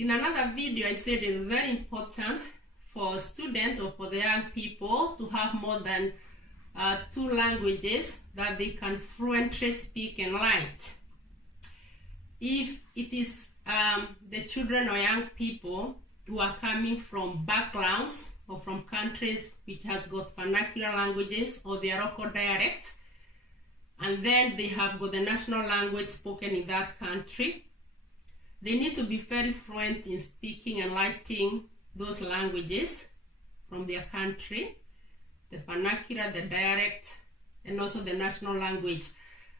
in another video, I said it's very important for students or for the young people to have more than 2 languages that they can fluently speak and write. If it is the children or young people who are coming from backgrounds or from countries which has got vernacular languages or their local dialect, and then they have got the national language spoken in that country, they need to be very fluent in speaking and writing those languages from their country, the vernacular, the dialect, and also the national language.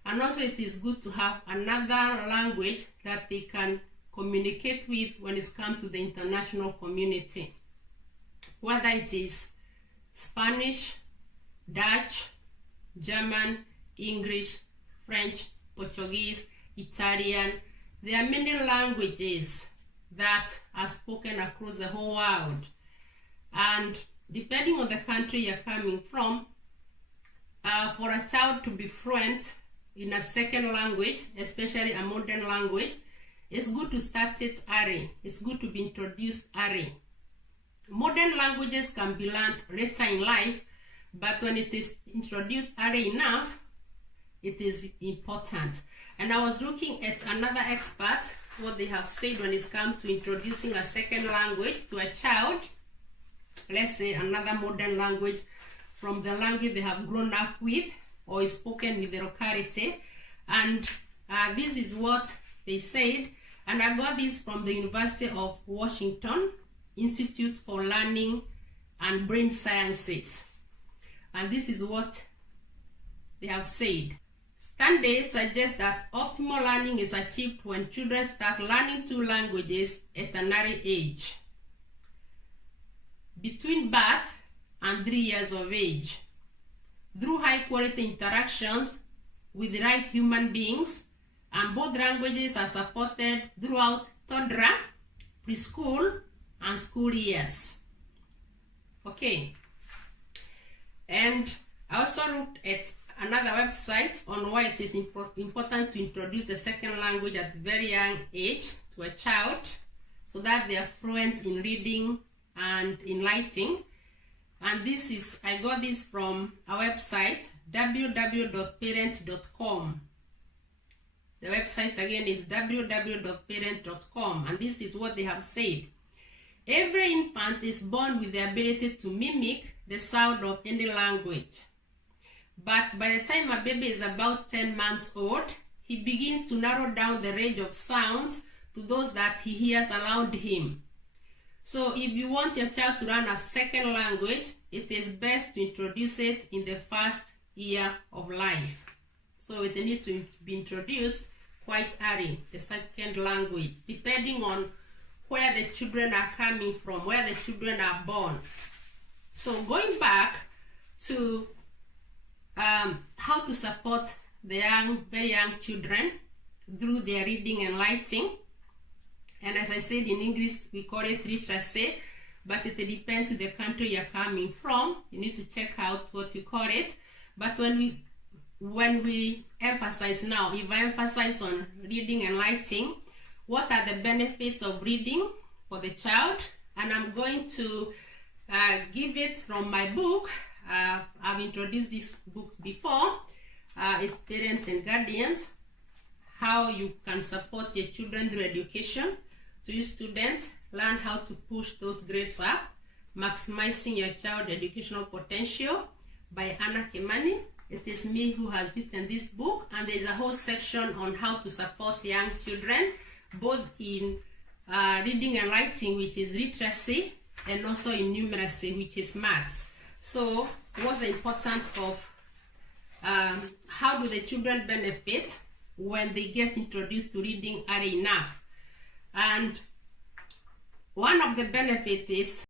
And also it is good to have another language that they can communicate with when it comes to the international community. Whether it is Spanish, Dutch, German, English, French, Portuguese, Italian. There are many languages that are spoken across the whole world. And depending on the country you're coming from, for a child to be fluent in a second language, especially a modern language, it's good to start it early. It's good to be introduced early. Modern languages can be learned later in life, but when it is introduced early enough, it is important. And I was looking at another expert, what they have said when it comes to introducing a second language to a child, let's say another modern language from the language they have grown up with or is spoken with the locality. And this is what they said. And I got this from the University of Washington Institute for Learning and Brain Sciences. And this is what they have said. Studies suggest that optimal learning is achieved when children start learning 2 languages at an early age, between birth and 3 years of age, through high-quality interactions with the right human beings, and both languages are supported throughout toddler, preschool, and school years. Okay. And I also looked at another website on why it is important to introduce the second language at a very young age to a child so that they are fluent in reading and in writing. And this is, I got this from a website, www.parent.com. The website again is www.parent.com, and this is what they have said. Every infant is born with the ability to mimic the sound of any language. But by the time a baby is about 10 months old, he begins to narrow down the range of sounds to those that he hears around him. So if you want your child to learn a second language, it is best to introduce it in the first year of life. So it needs to be introduced quite early, the second language, depending on where the children are coming from, where the children are born. So going back to how to support the very young children through their reading and writing. And as I said, in English, we call it literacy, but it depends on the country you're coming from. You need to check out what you call it. But when we emphasize now, if I emphasize on reading and writing, what are the benefits of reading for the child? And I'm going to give it from my book. I've introduced this book before. It's Parents and Guardians, how you can support your children through education. To you students, learn how to push those grades up, maximizing your child's educational potential, by Anna Kimani. It is me who has written this book, and there is a whole section on how to support young children, both in reading and writing, which is literacy, and also in numeracy, which is maths. So what's the importance of how do the children benefit when they get introduced to reading early enough? And one of the benefits is